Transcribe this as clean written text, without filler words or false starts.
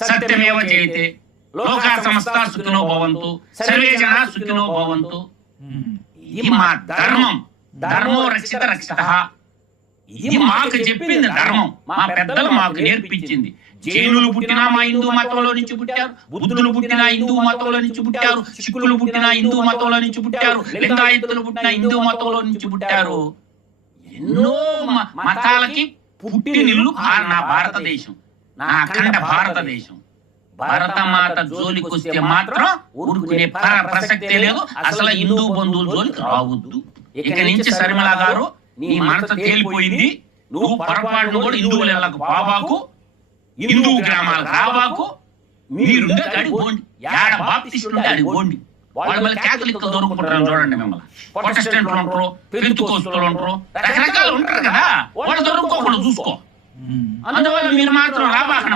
సత్యమేవ జయతే, లోకా సమస్త సుఖినో భవంతు, సర్వే జనా సుఖినో భవంతు. ఇది మా ధర్మం. ధర్మో రక్షిత రక్షిత. ఇది మాకు చెప్పింది ధర్మం. మా పెద్దలు మాకు నేర్పించింది. జైనులు పుట్టినా మా హిందూ మతంలో నుంచి పుట్టారు, బుద్ధులు పుట్టినా హిందూ మతంలో నుంచి పుట్టారు, సిక్కులు పుట్టినా హిందూ మతంలో నుంచి పుట్టారు, లింగాయతులు పుట్టినా హిందూ మతంలో నుంచి పుట్టారు. ఎన్నో మతాలకి పుట్టినిల్లు నా భారతదేశం, నా అఖండ భారతదేశం. భారతమాత జోలికి వస్తే మాత్రం ఊరుకునే ప్రసక్తే లేదు. అసలు హిందూ బంధువుల జోలికి రావద్దు. ఇక నుంచి శర్మిల గారు, నీ మనసు తేలిపోయింది. నువ్వు పొరపాటును కూడా హిందువుల ఇళ్ళకు బాబాకు, హిందూ గ్రామాలకు రాబాకు. మీరుండే అడిగి పోండి, ఏడ బాప్టిస్టులు ఉంటే అడిగి పోండి. వాళ్ళ మళ్ళీ క్యాథలిక్ దొరుకుతుంటారు చూడండి. మిమ్మల్ని ప్రొటెస్టెంట్లు ఉంటారు, పెంతుకోస్తులు ఉంటారు, రకరకాలు ఉంటారు కదా. వాళ్ళు దొరుకుకోకుండా చూసుకో. అందువల్ల మీరు మాత్రం రాబాకన